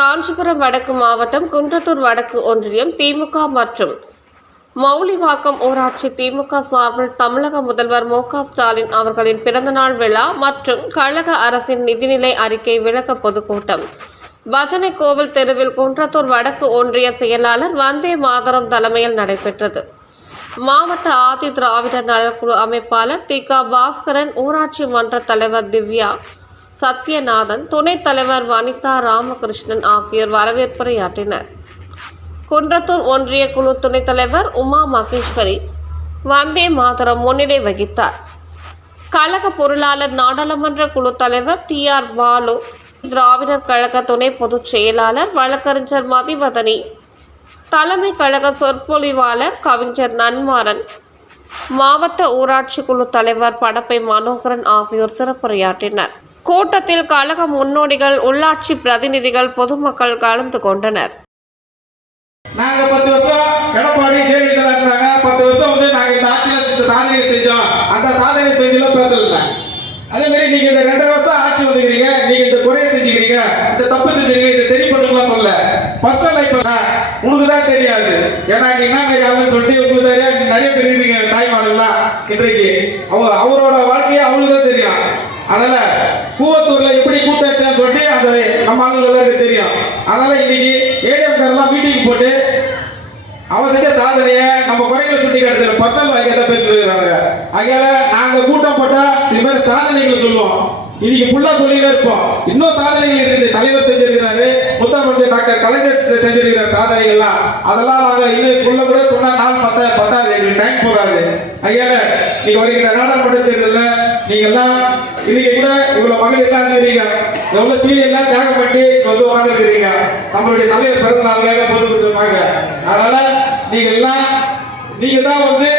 காஞ்சிபுரம் வடக்கு மாவட்டம் குன்றத்தூர் வடக்கு ஒன்றியம் திமுக மற்றும் மௌலிவாக்கம் ஊராட்சி திமுக சார்பில் தமிழக முதல்வர் மு.க. ஸ்டாலின் அவர்களின் பிறந்தநாள் விழா மற்றும் கழக அரசின் நிதிநிலை அறிக்கை விளக்க பொதுக்கூட்டம் பஜனை கோவில் தெருவில் குன்றத்தூர் வடக்கு ஒன்றிய செயலாளர் வந்தே மாதரம் தலைமையில் நடைபெற்றது. மாவட்ட ஆதி திராவிடர் நலக்குழு அமைப்பாளர் தி.க. பாஸ்கரன், ஊராட்சி மன்ற தலைவர் திவ்யா சத்யநாதன், துணைத் தலைவர் வனிதா ராமகிருஷ்ணன் ஆகியோர் வரவேற்புரையாற்றினர். குன்றத்தூர் ஒன்றிய குழு துணைத் தலைவர் உமா மகேஸ்வரி வந்தே மாதரம் முன்னிலை வகித்தார். கழக பொருளாளர் நாடாளுமன்ற குழு தலைவர் டி.ஆர். பாலு, திராவிடர் கழக துணை பொதுச் செயலாளர் வழக்கறிஞர் மதிவதனி, தலைமை கழக சொற்பொழிவாளர் கவிஞர் நன்மாறன், மாவட்ட ஊராட்சி குழு தலைவர் படப்பை மனோகரன் ஆகியோர் சிறப்புரையாற்றினர். கூட்டத்தில் கழக முன்னோடிகள், உள்ளாட்சி பிரதிநிதிகள், பொதுமக்கள் கலந்து கொண்டனர். நாங்க 10 வருஷம் எடப்பாடி ஜெயலலிதா இருந்தாங்க. 10 வருஷம் நாங்க இந்த ஆட்சியில சாதனை செஞ்சோம். அந்த சாதனை செஞ்சல பேசல. அதே மாதிரி நீங்க இந்த 2 வருஷம் ஆட்சி வந்துக்கிறீங்க, நீங்க இந்த குறைய செஞ்சுக்கிறீங்க, இந்த தப்பு செஞ்சுக்கிறீங்க, இதை சரி பண்ணுங்கலாம் சொல்ல. பர்சனல் லைஃப் உனக்கு தான் தெரியாது. ஏன்னா நீ என்ன மாதிரி ஆளுன்னு சொல்லிட்டு உங்களுக்கு தெரியாது. நிறைய பேர் இருக்கீங்க தாய்மார்கள்லாம் இன்றைக்கு அவரோட வாழ்க்கையை அவங்களுக்கு தான் தெரியும். அதனால கூவத்தூர்ல எப்படி கூத்தடிச்சான்னு சொல்லிட்டு அந்த நம்ம ஆளுங்களுக்கு தெரியும். அதனால இன்னைக்கு ஏடிஎம் காரெல்லாம் மீட்டிங் போட்டு அவன் செஞ்ச சாதனையை நம்ம குறைகளை சுட்டி காட்டுற பர்சனல் வாக்கியத்தை பேசுறாங்க. அதனால நாங்க கூட்டம் போட்டா இது மாதிரி சாதனைகளை சொல்லுவோம். இன்னைக்கு ஃபுல்லா சொல்லிட்டே இருப்போம். இன்னும் சாதனைகள் இருக்குது. தலைவர் செஞ்சிருக்கிறாரு, முத்தமிழ் டாக்டர் கலைஞர் செஞ்சிருக்கிற சாதனைகள்லாம் அதெல்லாம் நாங்க இன்னும் ஃபுல்லா கூட சொன்னா நாள் பத்தாது, எங்களுக்கு டைம் போகாது. அதனால நீங்க வருகிற நாடாளுமன்ற தேர்தலில் நீங்க எல்லாம் இன்னைக்கு கூட இவ்வளவு மகளிர் எல்லாம் இருக்கிறீங்க, எவ்வளவு சீரியெல்லாம் தியாகம் பண்ணி வந்து உட்காந்துருக்கிறீங்க நம்மளுடைய தலைவர் பிறந்த நாளுக்காக பொதுவாங்க. அதனால நீங்க தான் வந்து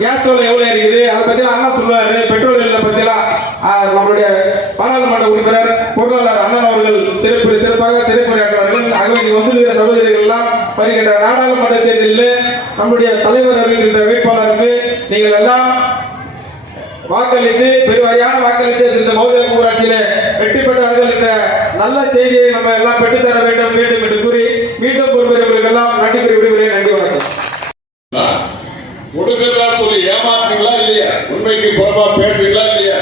கேஸ் விலை எவ்வளவு இருக்குது அதை பத்தி அண்ணா சொல்லுவாரு. பெட்ரோல் விலை பத்தி எல்லாம் நம்மளுடைய பாராளுமன்ற உறுப்பினர் பொருளாளர் அண்ணன் அவர்கள் சிறப்பாக சிறப்புரையாற்றுவார்கள். ஆகவே நீ வந்துள்ள சகோதரிகள் எல்லாம் வருகின்ற நாடாளுமன்ற தேர்தலில் நம்முடைய தலைவர் வருகின்ற வேட்பாளருக்கு நீங்கள் எல்லாம் வாக்களித்து பெருவாரியான வாக்களித்து இந்த மௌலிவாக்கம் ஊராட்சியில வெற்றி பெற்றார்கள் என்ற நல்ல செய்தியை நம்ம எல்லாம் பெற்றுத்தர வேண்டும் என்று கூறி மீண்டும் ஒருவர்களுக்கு எல்லாம் நன்றி விடுகிறேன். நன்றி, வணக்கம். கொடுக்கலாம் சொல்லி ஏமாற்றீங்களா இல்லையா? உண்மைக்கு புறமா பேசுறீங்களா இல்லையா?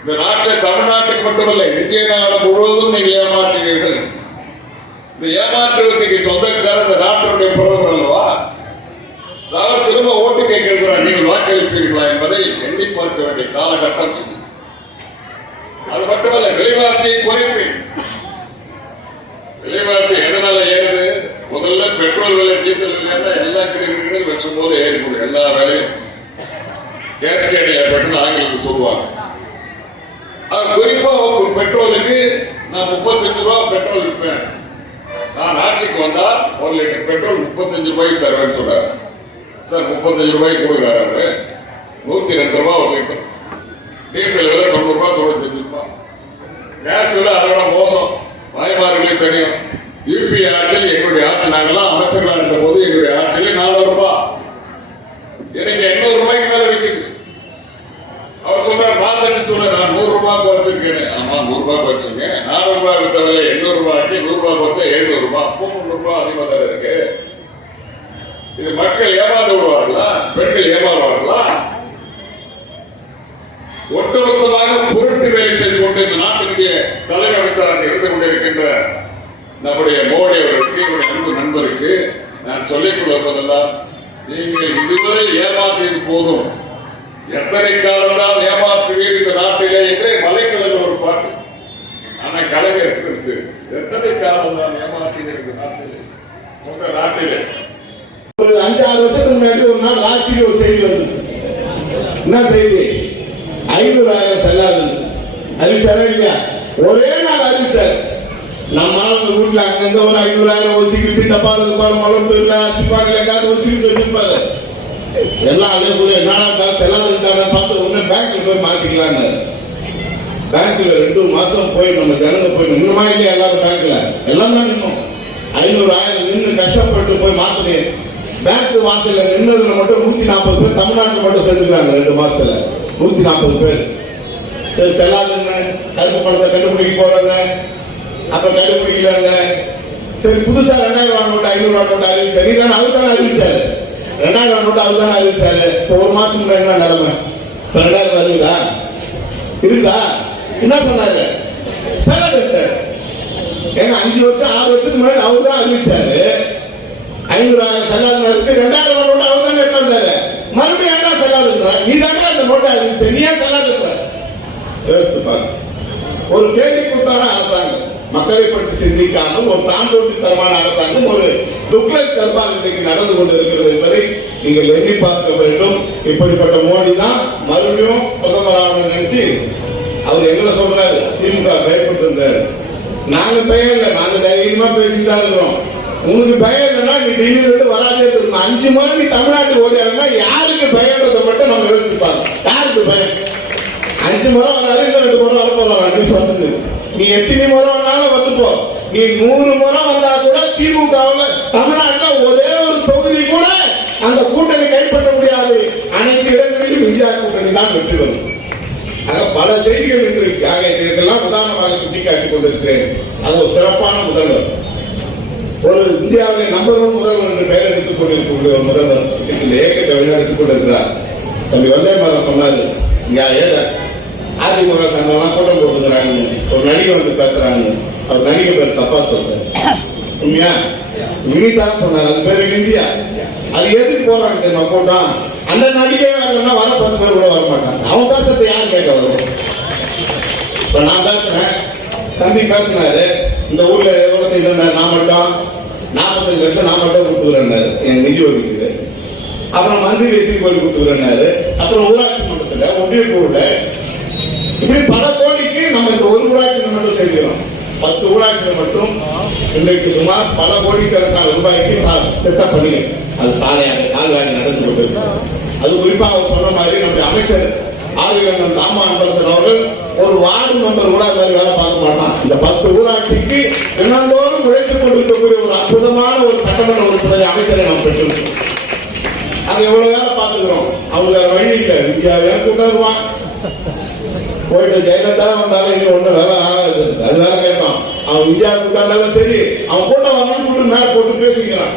இந்த நாட்டை தமிழ்நாட்டுக்கு மட்டுமல்ல இந்திய நாடு முழுவதும் நீங்கள் ஏமாற்றுவீர்கள். இந்த ஏமாற்றுவதற்கு சொந்தக்கார இந்த நாட்டினுடைய பிரதமர் அல்லவா? அவர் திரும்ப ஓட்டு கேட்கிறார், நீங்கள் வாக்களிப்பீர்களா என்பதை எண்ணி பார்க்க வேண்டிய காலகட்டம் இது. அது மட்டுமல்ல, விலைவாசியை குறைப்பேன். விலைவாசி எதனால ஏறுது? முதல்ல பெட்ரோல் விலை, டீசல் விலை எல்லா கிடங்குகள் வச்சும் போது ஏறிக்கூடிய எல்லா வேலையும் கேஸ்கேட் ஏற்பட்டு ஆங்கிலத்தில் சொல்லுவாங்க. குறிப்பா பெட்ரோலுக்கு நான் 35 ரூபாய் பெட்ரோல் விற்பேன். நான் ஆட்சிக்கு வந்தா 1 லிட்டர் பெட்ரோல் 35 ரூபாய்க்கு தருவேன்னு சொன்னார். சார் 35 ரூபாய்க்கு கொடுக்குறாரு. 102 ரூபாய் 1 லிட்டர். டீசல் விலை 90 ரூபாய் 95 ரூபாய். கேஸ் விலை அதோட மோசம். வாய்மார்களே தெரியும். யூபி ஆட்சியில் எங்களுடைய ஆட்சி, நாங்கெல்லாம் அமைச்சர்களாக இருந்த போது எங்களுடைய ஆட்சியில் 400 ரூபாய், எனக்கு 800 ரூபாய்க்கு மேல விற்குது. அவர் சொல்றாரு, மாத்தட்டு சொன்ன நான் 100 ரூபாய் குறைச்சிருக்கேன். ஆமா 100 ரூபாய் குறைச்சிங்க. 400 ரூபாய் வித்த விலை 800 ரூபாய்க்கு 100 ரூபாய் குறைச்சா 700 ரூபாய், 300 ரூபாய் அதிகமாக தான் இருக்கு. இது மக்கள் ஏமாந்து விடுவார்களா? பெண்கள் ஏமாறுவார்களா? ஒட்டுமொத்தமாக பொருட்டு வேலை செய்து கொண்டு இந்த நாட்டினுடைய தலைமை அமைச்சராக இருந்து கொண்டிருக்கின்ற நம்முடைய மோடி அவர்களுக்கு, என்னுடைய அன்பு நண்பருக்கு நான் சொல்லிக் கொள்வதெல்லாம், நீங்கள் இதுவரை ஏமாற்றியது போதும், எத்தனை காலம் தான் ஏமாற்றுவீர் இந்த நாட்டிலே என்றே மலைக்கிழமை ஒரு பாட்டு. ஆனா கலைஞர் இருக்கு, எத்தனை காலம் தான் ஏமாற்றுவீர் இந்த நாட்டிலே, உங்க நாட்டிலே. ஒரு 5-6 வருஷத்துக்கு முன்னாடி ஒரு நாள் ராத்திரி ஒரு செய்தி வந்தது. என்ன செய்தி? 500,000 செல்லாது அறிவிச்சாரா இல்லையா? ஒரே நாள் அறிவிச்சார். நம்ம வீட்டுல அங்க ஒரு 500,000 ஒதுக்கி சின்னப்பாடு மலர்ல சிப்பாக்கில் எங்காவது ஒதுக்கி வச்சிருப்பாரு. எல்லாம் அதே போல என்னடா செல்லாதுன்னு பார்த்து ஒண்ணு பேங்க்ல போய் மாத்திக்கலான்னு. பேங்க்ல 2 மாசம் போய் நம்ம ஜனங்க போய் நின்னுமா இல்லையா? எல்லாரும் பேங்க்ல எல்லாம் தான் நின்னோம். 500,000 நின்று கஷ்டப்பட்டு போய் மாத்தினேன். பேங்க் வாசல்ல நின்னதுல மட்டும் 140 பேர் தமிழ்நாட்டில் மட்டும் சேர்ந்துக்கிறாங்க. 2 மாசத்துல 140 பேர். சரி, செல்லாதுன்னு கருப்பு பணத்தை கண்டுபிடிக்க போறாங்க. அப்ப கண்டுபிடிக்கிறாங்க. சரி, புதுசா 2000 நோட்டு 500 நோட்டு அறிவிச்சாரு. நீதான் அவர் தானே அறிவிச்சாரு. 2000 நோட்டு அவர் தானே அறிவிச்சாரு. இப்போ ஒரு மாசம் முன்னாடி என்ன நிலைமை? இப்ப 2000 இருக்குதா? என்ன சொன்னாரு? செலவு ஏங்க 5 வருஷம் 6 வருஷத்துக்கு முன்னாடி அவர் தான் அறிவிச்சாரு. 500,000 செல்லாது இருக்கு. 2000 நோட்டு அவர் தானே எடுத்து வந்தாரு. மறுபடியும் என்ன செல்லாது இருக்கிற? நீ தானே அந்த நோட்டை அறிவிச்ச. நீ ஏன் செல்லாது இருக்கிற? யோசித்து பாருங்க. ஒரு கேள்விக்குத்தான அரசாங்கம், மக்களை பற்றி சிந்திக்காமல் ஒரு தாண்டோண்டித்தனமான அரசாங்கம், ஒரு துக்ளக் தர்பார் இன்றைக்கு நடந்து கொண்டிருக்கிறது என்பதை நீங்கள் எண்ணி பார்க்க வேண்டும். இப்படிப்பட்ட மோடி தான் மறுபடியும் பிரதமராக நினைச்சு அவர் எங்களை சொல்றாரு, திமுக பயப்படுத்துறாரு. நாங்க பயம் இல்லை, நாங்க தைரியமா பேசிட்டு தான் இருக்கிறோம். உனக்கு பயம் இல்லைன்னா நீ டெல்லியில இருந்து வராதே இருக்கணும். 5 முறை நீ தமிழ்நாட்டுக்கு ஓடியாருன்னா யாருக்கு பயன்றதை மட்டும் நம்ம யோசிச்சுப்பாங்க. யாருக்கு பயம்? 5 முறை வராரு, இன்னும் 2 முறை வரப்போறாரு. நீ சொன்னது நீ எத்தனை முறை வேணாலும் வந்துப்போ. நீ 100 முறை வந்தா கூட திமுகவில் தமிழ்நாட்டில் ஒரே ஒரு தொகுதி கூட அந்த கூட்டணி கைப்பற்ற முடியாது. அனைத்து இடங்களிலும் இந்தியா கூட்டணி தான் வெற்றி பெறும். ஆக பல செய்திகள் இன்று ஆக இதற்கெல்லாம் உதாரணமாக சுட்டிக்காட்டிக் கொண்டிருக்கிறேன். அது ஒரு சிறப்பான முதல்வர், ஒரு இந்தியாவிலே நம்பர் 1 முதல்வர் என்று பெயர் எடுத்துக் கொண்டிருக்கக்கூடிய ஒரு முதல்வர் இந்த இயக்கத்தை வழிநடத்திக் கொண்டிருக்கிறார். தம்பி வந்தேமாறன் சொன்னாரு, இங்க ஏத அதிமுக சங்கம்லாம் கூட்டம் போட்டுக்கிறாங்க, ஒரு நடிகை வந்து பேசுறாங்க. அவர் நடிகை பேர் தப்பா சொல்றாரு. உண்மையா? வினிதான் சொன்னார், அது பேரு இந்தியா. அது எதுக்கு போறாங்க தெரியுமா கூட்டம்? அந்த நடிகை வரலன்னா வர 10 பேர் கூட வர மாட்டாங்க. அவன் பேசுறது யாரும் கேட்க வரும். இப்ப நான் பேசுறேன், தம்பி பேசினாரு, இந்த ஊர்ல எவ்வளவு செய்யறாரு, நான் மட்டும் 45 லட்சம் நான் மட்டும் கொடுத்துக்கிறேன்னாரு என் நிதி ஒதுக்கீடு. அப்புறம் மந்திரி எத்தனை கோடி கொடுத்துக்கிறேன்னாரு. அப்புறம் ஊராட்சி மன்றத்துல ஒன்றிய குழுல இப்படி பல கோடிக்கு நம்ம இந்த ஒரு ஊராட்சியில மட்டும் செய்கிறோம். 10 ஊராட்சியில மட்டும் இன்றைக்கு சுமார் பல கோடிக்கணக்கான ரூபாய்க்கு திட்டம் பண்ணிங்க. அது சாலையாக கால்வாய் நடந்து கொண்டு அது குறிப்பாக அவர் சொன்ன மாதிரி நம்முடைய அமைச்சர் ஆதிரங்கன் தாமா அன்பரசன் அவர்கள் ஒரு வார்டு மெம்பர் கூட அது மாதிரி வேலை பார்க்க மாட்டான். இந்த 10 ஊராட்சிக்கு தினந்தோறும் உழைத்துக் கொண்டிருக்கக்கூடிய ஒரு அற்புதமான ஒரு சட்டமன்ற உறுப்பினர் அமைச்சரை நாம் பெற்றிருக்கோம். அது எவ்வளவு வேலை பார்த்துக்கிறோம். அவங்க வேற வழி இல்லை, வித்யாவே கூட்டாருவான். போயிட்டு ஜெயலலிதா வந்தாலும் இனி ஒன்றும் வேலை ஆகாது, அது வேற கேட்பான். அவன் இந்தியா கூட்டாந்தாலும் சரி, அவன் கூட்டம் வரணும்னு கூட்டு மேடை போட்டு பேசிக்கிறான்.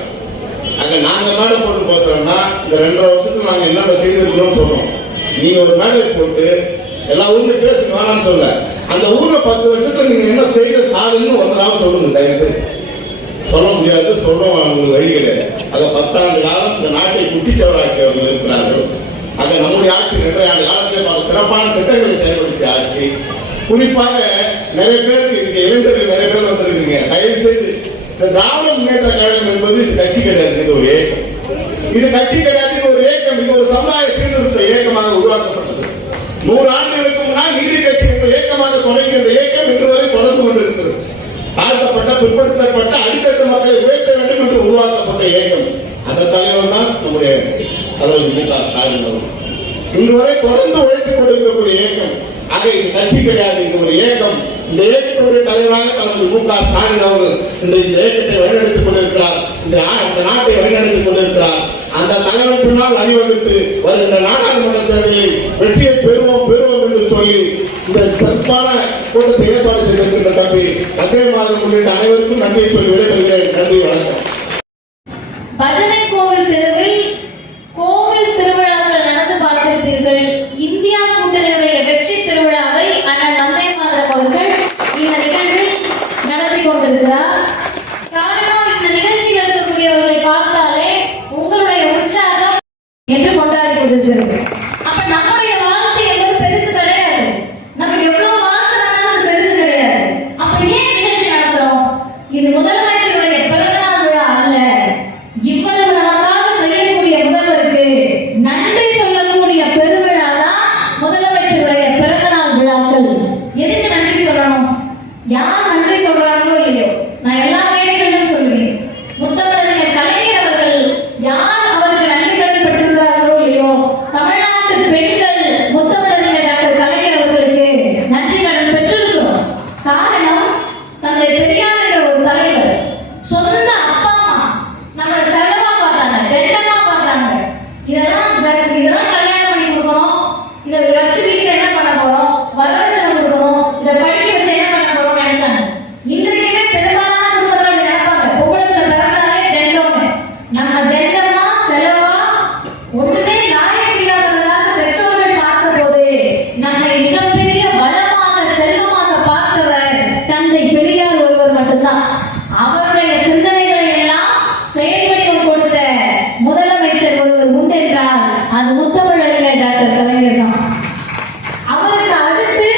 அங்க நாங்க மேடை போட்டு பேசுறோம்னா இந்த 2.5 வருஷத்துக்கு நாங்க என்னென்ன செய்திருக்கிறோம் சொல்றோம். நீங்க ஒரு மேடை போட்டு எல்லா ஊர்லயும் பேசுங்க வேணாம்னு சொல்ல, அந்த ஊர்ல 10 வருஷத்துல நீங்க என்ன செய்த சாதனைன்னு ஒருத்தராவது சொல்லுங்க. தயவு செய்து சொல்ல முடியாது, சொல்ல அவங்களுக்கு வழி கிடையாது. ஆக 10 ஆண்டு காலம் இந்த நாட்டை குட்டிச்சவராக்கியவர்கள் இருக்கிறார்கள். ஆக நம்முடைய ஆட்சி 2.5 ஆண்டு காலத்தில் பல சிறப்பான திட்டங்களை செயல்படுத்திய ஆட்சி. குறிப்பாக நிறைய பேருக்கு இன்னைக்கு இளைஞர்கள் நிறைய பேர் வந்திருக்கீங்க. தயவு செய்து இந்த திராவிட முன்னேற்ற கழகம் என்பது இது கட்சி கிடையாது, இது ஒரு இயக்கம். இது கட்சி கிடையாது, இது ஒரு இயக்கம். இது ஒரு சமுதாய சீர்திருத்த இயக்கமாக உருவாக்கப்பட்டது. 100 ஆண்டுகளுக்கு முன்னால் நீதி கட்சி என்ற இயக்கமாக தொடங்கிய இந்த இயக்கம் இன்று வரை தொடர்ந்து கொண்டிருக்கிறது. தாழ்த்தப்பட்ட பிற்படுத்தப்பட்ட அடித்தட்டு மக்களை உயர்த்த வேண்டும் என்று உருவாக்கப்பட்ட இயக்கம். அந்த தலைவர் தான் நம்முடைய தலைவர் மு.க. ஸ்டாலின் அவர்கள். இன்று வரை தொடர்ந்து உழைத்துக் கொண்டிருக்கக்கூடிய இயக்கம். ஆக இது கட்சி கிடையாது, இது ஒரு இயக்கம். இந்த இயக்கத்துடைய தலைவராக தமது மு.க. ஸ்டாலின் அவர்கள் இன்று இந்த இயக்கத்தை வழிநடத்திக் கொண்டிருக்கிறார். இந்த நாட்டை வழிநடத்திக் கொண்டிருக்கிறார். அந்த தலைவர் பின்னால் அணிவகுத்து வருகின்ற நாடாளுமன்ற தேர்தலில் வெற்றியை பெறுவோம் என்று சொல்லி இந்த சிறப்பான கூட்டத்தை ஏற்பாடு செய்திருக்கின்ற தம்பி வந்தேமாறன் உள்ளிட்ட அனைவருக்கும் நன்றியை சொல்லி விடைபெறுகிறேன். நன்றி, வணக்கம். பஜனை கோவில் தெருவில் கோவில் திருவிழாக்கள் நடந்து பார்த்திருப்பீர்கள். இந்தியா கூட்டணியுடைய வெற்றி திருவிழாவை அண்ணன் வந்தேமாறன் அவர்கள் இந்த நிகழ்வில் நடத்தி கொண்டிருக்கிறார். காரணம், இந்த நிகழ்ச்சியில் இருக்கக்கூடியவர்களை பார்த்தாலே உங்களுடைய உற்சாகம் என்று கொண்டாடி கொண்டிருக்கிறது. அப்ப நம்முடைய வாழ்க்கை என்பது பெருசு கிடையாது. நமக்கு எவ்வளவு வாழ்க்கை பெருசு கிடையாது. அப்ப ஏன் நிகழ்ச்சி நடத்துறோம்? இது முதலமைச்சருடைய பிறந்தநாள் விழா அல்ல. இவ்வளவு நமக்காக செய்யக்கூடிய முதல்வருக்கு நன்றி சொல்லக்கூடிய பெருவிழா தான் முதலமைச்சருடைய பிறந்தநாள் விழாக்கள். எதுக்கு நன்றி சொல்லணும்? யார் நன்றி சொல்றாங்களோ இல்லையோ, நான் எல்லா மேடைகளிலும் சொல்லுவேன், முத்தமிழறிஞர் கலைஞர் அவர்கள் யார் அவருக்கு நன்றிகள் பெற்றுள்ளார்களோ இல்லையோ, தமிழ்நாட்டு பெண்கள் முத்தமிழறிஞர் டாக்டர் கலைஞர் அவர்களுக்கு நன்றிகள் பெற்றிருக்கிறோம். காரணம், தந்தை பெரியார் என்ற ஒரு தலைவர் சொந்த அப்பா அம்மா நம்மளை செலவா பார்த்தாங்க, கெட்டமா பார்த்தாங்க. இதெல்லாம் கல்யாணம் பண்ணி கொடுக்கணும், இதை வச்சு வீட்டுல என்ன பண்ண போறோம், வரதட்சணை கொடுக்கணும், இதை படிக்க வச்சு என்ன பண்ண போறோம் நினைச்சாங்க. நம்மை மிகப்பெரிய வளமாக செல்வமாக பார்த்தவர் தந்தை பெரியார் ஒருவர் மட்டும்தான். அவருடைய சிந்தனைகளை எல்லாம் செயல்வடிவம் கொடுத்த முதலமைச்சர் ஒருவர் உண்டென்றால் அது முத்தமிழறிஞர் டாக்டர் கலைஞர் தான். அவருக்கு அடுத்து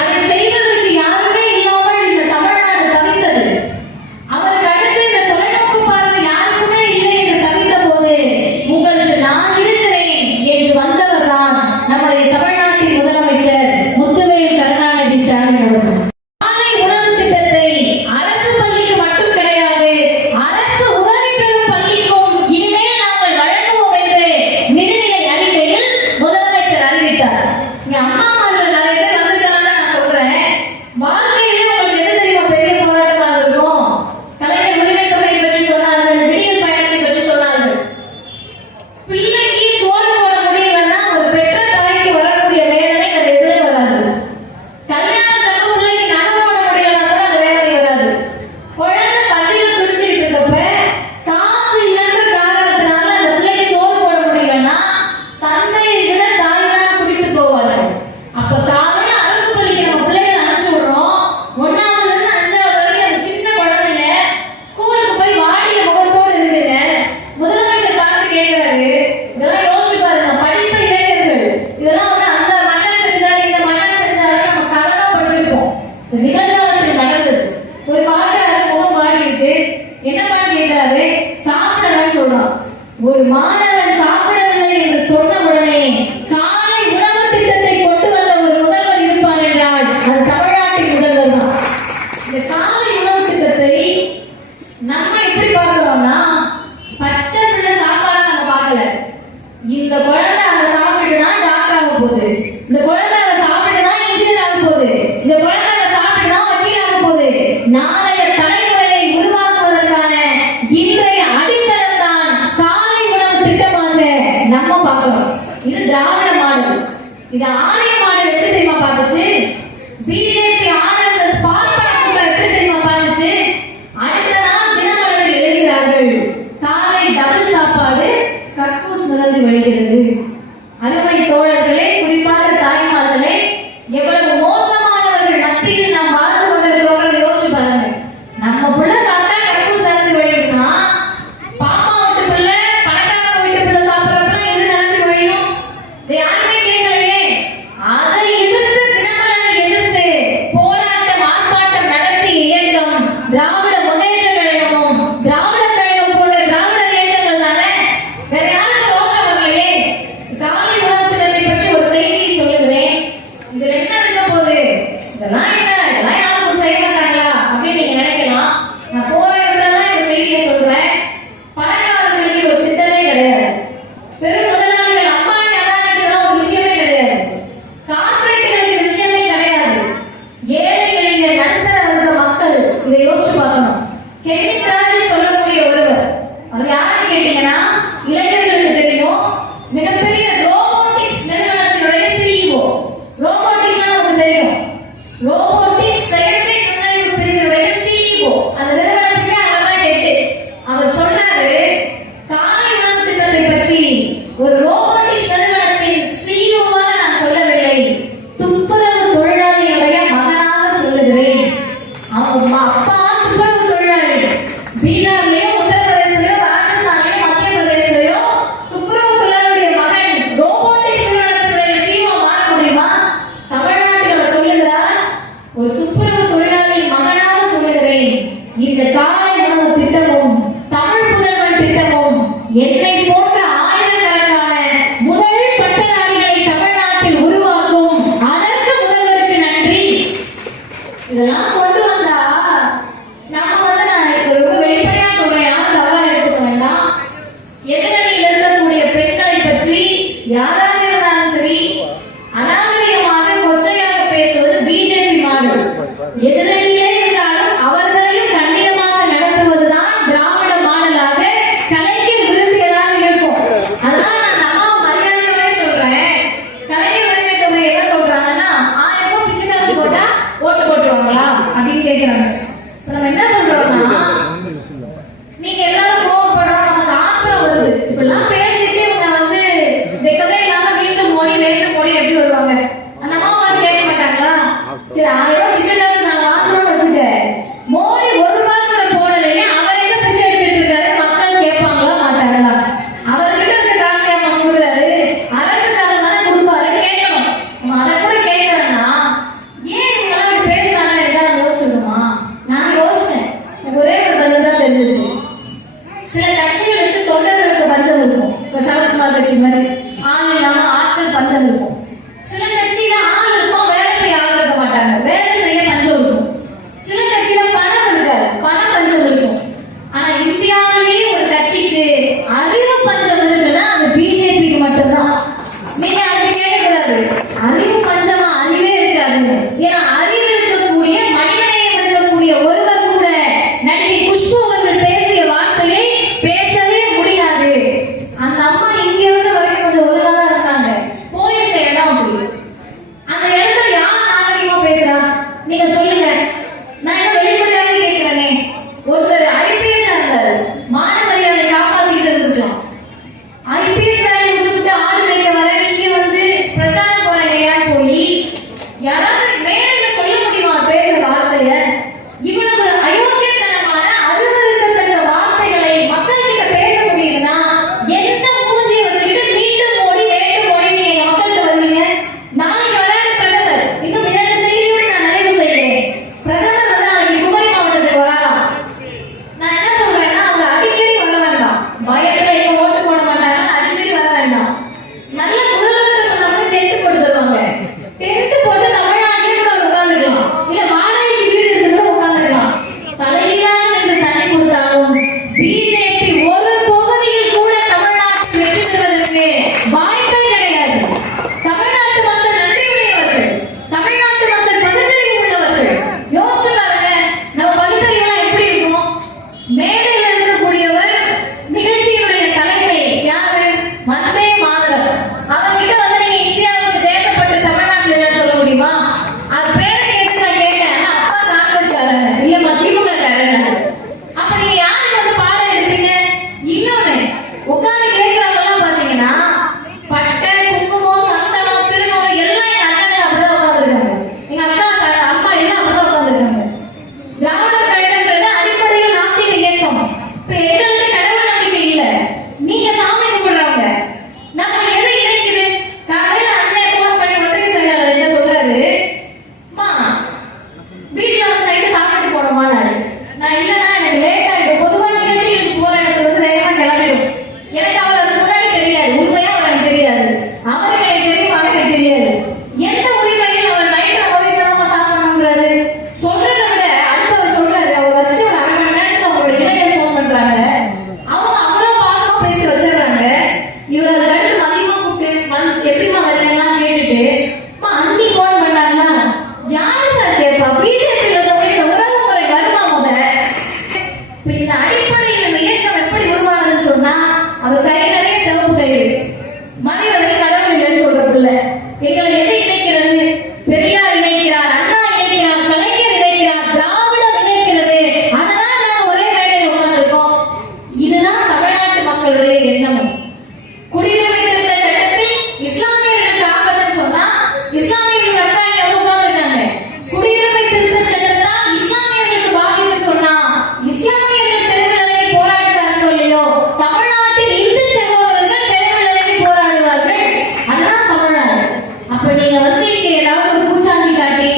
அதை செய்வதற்கு யாருமே இல்லாமல் இந்த தமிழ்நாடு தவித்தது. அவருக்கு அடுத்து இந்த தொலைநோக்கு பார்வை யாருக்குமே இல்லை என்று தவித்த போது உங்களுக்கு நான் இருக்கிறேன் என்று வந்தவர் தான் நம்முடைய தமிழ்நாட்டின் முதலமைச்சர் முத்துவேல் கருணாநிதி ஸ்டாலின் அவர்கள். காலை உணவு திட்டத்தை அரசு பள்ளிக்கு மட்டும் கிடையாது, அரசு உதவி பெறும் பள்ளிக்கும் இனிமேல் நாங்கள் வழங்குவோம் என்று நிதிநிலை அறிக்கையில் முதலமைச்சர் அறிவித்தார். இங்க அம்மாமார்கள் நிறைய பேர் வந்திருக்காங்கன்னு நான் சொல்றேன். வாழ்க்கையிலே உங்களுக்கு எது தெரியுமா பெரிய போராட்டமாக இருக்கும்? கலைஞர் உரிமை தொகையை பற்றி சொன்னார்கள், விடியல் பயணத்தை பற்றி சொன்னார்கள். பிள்ளைக்கு சோறு போட முடியலன்னா ஒரு பெற்ற தாய்க்கு வரக்கூடிய வேதனை அது எதுவே வராது. கல்யாணத்துக்கு பிள்ளைக்கு நகை போட முடியலன்னா கூட அந்த வேதனை வராது. குழந்தை பசியில் துடிச்சிட்டு இருக்கப்ப காசு இல்லைன்ற காரணத்தினால அந்த பிள்ளைக்கு சோறு போட முடியலன்னா தந்தையை விட தாய் தான் குடித்து போவாங்க. அப்ப காலையில அரசு பள்ளிக்கு நம்ம பிள்ளைகளை அனுப்பிச்சு விடுறோம். 1ஆவதுல இருந்து 5ஆவது வரைக்கும் அந்த சின்ன குழந்தைங்க ஸ்கூலுக்கு போய் வாடிய முகத்தோடு இருக்குங்க. முதலமைச்சர் பார்த்து கேட்கிறாரு, இதெல்லாம் யோசிச்சு பாருங்க, படித்த இளைஞர்கள் இதெல்லாம் வந்து அந்த மன்னன் செஞ்சாரு இந்த மன்னன் செஞ்சாரு நம்ம கலரா படிச்சிருக்கோம். இது நிகழ்காலத்தில் நடந்தது. போய் பார்க்கிறாரு, முகம் வாடி இருக்கு. என்னப்பா கேட்கிறாரு, சாப்பிடலன்னு சொல்றான். ஒரு மாணவன் சாப்பிடவில்லை என்று சொன்ன உடனே காலை உணவு திட்டத்தை கொண்டு வந்த ஒரு முதல்வர் இருப்பார் என்றால் அது தமிழ்நாட்டின் முதல்வர் தான். இந்த காலை உணவு திட்டத்தை நம்ம எப்படி பார்க்கிறோம்னா, பச்சை பிள்ளை சாப்பாடு நம்ம பார்க்கல. இந்த குழந்தை அதை சாப்பிட்டுதான் டாக்டர் ஆக போகுது, இந்த குழந்தை அதை சாப்பிட்டுதான் இன்ஜினியர் ஆக போகுது, இந்த குழந்தை அதை சாப்பிட்டுதான் வக்கீல் ஆக போகுது. நாளைய தலைமுறையை உருவாக்குவதற்கான இன்றைய அடித்தளம் தான் காலை உணவு திட்டமாக நம்ம பார்க்கிறோம். இது திராவிட மாடல். இது ஆரிய மாடல் எப்படி தெரியுமா பார்த்துச்சு? பிஜேபி ஆர்எஸ்எஸ் பார்ப்பன கூட்டம் எப்படி தெரியுமா பார்த்துச்சு? அடுத்த நாள் தினமலரில் எழுதுகிறார்கள், காலை டபுள் சாப்பாடு கக்கூஸ் நிகழ்ந்து வருகிறது. அருமை தோழர்களே, குறிப்பாக தாய்மார்களே, எவ்வளவு மோசமானவர்கள் மத்தியில் நாம் வாழ்ந்து கொண்டிருக்கிறோம் யோசிச்சு பாருங்க. நம்ம புள்ள சாப்பிட்டா கக்கூஸ் நிகழ்ந்து வழியுதுன்னா, பாப்பா வீட்டு பிள்ளை பணக்காரங்க வீட்டு பிள்ளை சாப்பிட்றப்ப எது நிகழ்ந்து வழியும்? இதை யாருமே கேட்கலையே. அதை எதிர்த்து தினமலரை எதிர்த்து போராட்டம் ஆர்ப்பாட்டம் நடத்திய இயக்கம் திராவிட முன்னேற்ற கழகமும் திராவிட கழகம் போன்ற திராவிட இயக்கங்கள் தானே. வேற யாருக்கும் ரோஷம் வரலையே. காலை உணவு திட்டத்தை பற்றி ஒரு செய்தியை சொல்லுகிறேன். இதுல என்ன இருக்க போகுது? இதெல்லாம் என்ன, இதெல்லாம் யாரும் செய்ய மாட்டாங்களா அப்படின்னு நீங்க நினைக்கலாம். நான் போற இடத்துலதான் இந்த செய்தியை சொல்றேன். பணக்காரர்களுக்கு ஒரு திட்டமே கிடையாது. பெரும் முதலாளிகள் அம்பானி அதானிக்கெல்லாம் ஒரு விஷயமே கிடையாது. கார்பரேட்டுகளுக்கு விஷயமே கிடையாது. ஏழை எளிய நடுத்தர வர்க்க மக்கள் இதை யோசிச்சு பார்க்கணும். கெமிக்கல் சொல்லக்கூடிய ஒருவர், அவர் யாருன்னு கேட்டீங்கன்னா இளைஞர்களுக்கு தெரியும். மிகப்பெரிய ரோபோட்டிக்ஸ் நிறுவனத்தினுடைய சிஇஓ. ரோபோட்டிக்ஸ் நமக்கு தெரியும். ரோபோட்டிக்ஸ் செயற்கை நுண்ணறிவு பிரிவினுடைய சிஇஓ. அந்த நிறுவனத்துக்கு அவர் தான் ஹெட். அவர் சொன்னாரு, காலை உணவு திட்டத்தை பற்றி ஒரு ரோபோட்டிக்ஸ் நிறுவனத்தின் சிஇஓவாக நான் சொல்லவில்லை, துப்புரவு தொழிலாளியுடைய மகனாக சொல்லுகிறேன். அவங்க அப்பா துப்புரவு தொழிலாளி. பீகார்லயோ உத்தரப்பிரதேசலயோ ராஜஸ்தான்லயோ மத்திய பிரதேசலயோ துப்புரவு தொழிலாளியுடைய மகன் ரோபோட்டிக்ஸ் நிறுவனத்தினுடைய சிஇஓ மாற முடியுமா? தமிழ்நாட்டில் அவர் சொல்லுகிறார், ஒரு துப்புரவு தொழிலாளியின் மகனாக சொல்லுகிறேன். இந்த காலை உணவு திட்டமும் தமிழ் புதல்வன் திட்டமும் என்னை போன்ற ஆயிரக்கணக்கான முதல் பட்டதாரிகளை தமிழ்நாட்டில் உருவாக்கும். அதற்கு முதல்வருக்கு நன்றி. இதெல்லாம் கொண்டு வந்தா நம்ம வந்து, நான் ரொம்ப வெளிப்படையா சொல்றேன், யாரும் தவறா எடுத்துக்க வேண்டாம். எதிரணியில் இருக்கக்கூடிய பெண்களை பற்றி யாராக இருந்தாலும் சரி, அநாகரிகமாக கொச்சையாக பேசுவது பிஜேபி மாடல். எதிரணியிலே இருந்தாலும் அவர்களையும் கண்டிதமாக நடத்துவதுதான் திராவிட மாடலாக கலைஞர் விரும்பியதாக இருக்கும். அதனால நான் அம்மாவை மரியாதையோட சொல்றேன். கலைஞர் உரிமை தொகை என்ன சொல்றாங்கன்னா, 1000 ரூபாய் பிச்சை காசு போட்டா ஓட்டு போட்டுவாங்களா அப்படின்னு கேட்கிறாங்க. இப்ப நம்ம என்ன சொல்றோம்னா, நீங்க எல்லாரும் கோவப்படுறோம், நமக்கு ஆத்திரம் வருது, இப்பெல்லாம் பேசிட்டு இவங்க வந்து வெக்கமே இல்லாம மீண்டும் மோடி எப்படி வருவாங்க? அந்த யாராவது மேல சொல்ல முடியுமா பேசுற வார்த்தைய? இவ்வளவு அயோக்கியத்தனமான அருவருக்கத்தக்க வார்த்தைகளை மக்கள் கிட்ட பேச முடியுதுன்னா எந்த மூஞ்சியை வச்சுக்கிட்டு மீண்டும் மோடி வேட்டு மோடி நீங்க மக்கள்கிட்ட வருவீங்க? நாளைக்கு வராது பிரதமர். இன்னும் 2 செய்தியோடு நான் நிறைவு செய்கிறேன். பிரதமர் வந்து நாளைக்கு குமரி மாவட்டத்துக்கு வரலாம். நான் என்ன சொல்றேன்னா அவங்க அடிக்கடி வர வேண்டாம். பயத்துல எங்க ஓட்டு போட மாட்டாங்க, அடிக்கடி வர வேண்டாம். நல்ல முதல்வர்கிட்ட சொன்னா டென்ட் போட்டு தருவாங்க. டென்ட் போட்டு தமிழ்நாட்டில் கூட உட்காந்துக்கலாம், இல்ல வாடகைக்கு வீடு எடுத்து கூட உட்காந்துக்கலாம். தலைகீழாக நின்று தண்ணி கொடுத்தாலும் பிஜேபி ஒரு தொகுதியில் கூட தமிழ்நாட்டில் வெற்றி பெறுவதற்கு வாய்ப்பே கிடையாது. தமிழ்நாட்டு மக்கள் நன்றியுடையவர்கள், தமிழ்நாட்டு மக்கள் பகுத்தறிவு உள்ளவர்கள். யோசிச்சு பாருங்க, நம்ம பகுத்தறிவுலாம் எப்படி இருக்கும்? மேடையில் இருக்கக்கூடியவர் நிகழ்ச்சியினுடைய தலைமை யாரு? வந்தே மாதரம். அவர்கிட்ட வந்து நீங்க இந்தியாவுக்கு தேசப்பட்டு தமிழ்நாட்டில் இல்லைன்னு சொல்ல முடியுமா? அது பேரை கேட்டு நான் கேட்டேன், அப்பா காங்கிரஸ்காரன் இல்ல திமுக காரன். அப்ப நீங்க யாருக்கு வந்து பாடம் எடுப்பீங்க? இன்னொன்னு உட்கார்ந்து கேட்கறவங்க பாத்தீங்கன்னா பட்டை குங்குமம் சந்தனம் திருநூறு எல்லாம் எங்க அண்ணனுக்கு அப்படிதான் உட்காந்துருக்காங்க. எங்க அக்கா அம்மா எல்லாம் அப்படிதான் உட்காந்துருக்காங்க. திராவிட கழகம்ன்றது அடிப்படையில் நாத்திக இயக்கம். இப்ப எங்களுக்கு கடவுள் நம்பிக்கை இல்ல, நீங்க சாமி கும்பிடுறவங்க. நம்ம எதை இணைக்குது? காலையில அண்ணன் போன் பண்ணி ஒற்றை செயலாளர் என்ன சொல்றாரு, அம்மா வீட்டுல வந்து நைட்டு சாப்பிட்டு போனோமான்னு. நான் இல்லைன்னா எனக்கு லேட் ஆயிடும், பொதுவா நிகழ்ச்சிகளுக்கு போற இடத்துல வந்து வேகமா கிளம்பிடும். எனக்கு அவர் அதுக்கு முன்னாடி தெரியாது, உண்மையா அவர் எனக்கு தெரியாது, அவருக்கு எனக்கு தெரியும், அவருக்கு எனக்கு தெரியாது. எந்த உரிமையில் அவர் நைட்டு நம்ம வீட்டுல நம்ம சாப்பிடணும்ன்றாரு? சொல்றதை விட அடுத்தவர் சொல்றாரு, அவர் வச்சு ஒரு 1/2 மணி நேரத்துல அவங்களோட இளைஞர் போன் பண்றாங்க. அவங்க அவ்வளவு பாசமா பேசிட்டு வச்சிடறாங்க. இவர் அதுக்கு அடுத்து மதியமா கூப்பிட்டு எப்படிமா வரீங்கலாம் கேட்டுட்டு, அம்மா அண்ணி போன் பண்ணாங்களா? யாரு சார் கேட்பா? பிஜேபியில இருக்கவங்க இந்த உறவு முறை வருமா முத? இப்ப இந்த அடிப்படையில் இந்த இயக்கம் எப்படி உருவானதுன்னு சொன்னா, அவர் கை நிறைய சிவப்பு கயிறு, மனிதரை கடவுள் இல்லைன்னு சொல்ற பிள்ளை. எங்களை எது இணைக்கிறது? பெரியார் இணைக்கிறார், அண்ணா இணைக்கிறார், கலைஞர் இணைக்கிறார், திராவிடம் இணைக்கிறது. அதனால நாங்க ஒரே மேடையில் உட்கார்ந்திருக்கோம். இதுதான் தமிழ்நாட்டு மக்களுடைய எண்ணம். குடியுரிமை திருத்த சட்டத்தில் இஸ்லாமியர்களுக்கு ஆபத்துன்னு சொன்னா இஸ்லாமியர்கள் அக்கா இங்க வந்து உட்கார்ந்துருக்காங்க. குடியுரிமை திருத்த சட்டத்தான் இஸ்லாமியர்களுக்கு பாதிப்புன்னு சொன்னா இஸ்லாமியர்கள் தெருவில் இறங்கி போராடுகிறார்களோ இல்லையோ, தமிழ்நாட்டில் இந்து சகோதரர்கள் தெருவில் இறங்கி போராடுவார்கள். அதுதான் தமிழ்நாடு. அப்ப நீங்க வந்து இங்க ஏதாவது ஒரு பூச்சாண்டி காட்டி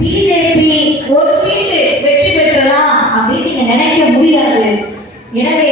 பிஜேபி ஒரு சீட்டு வெற்றி பெற்றலாம் அப்படின்னு நீங்க நினைக்க முடியாது. எனவே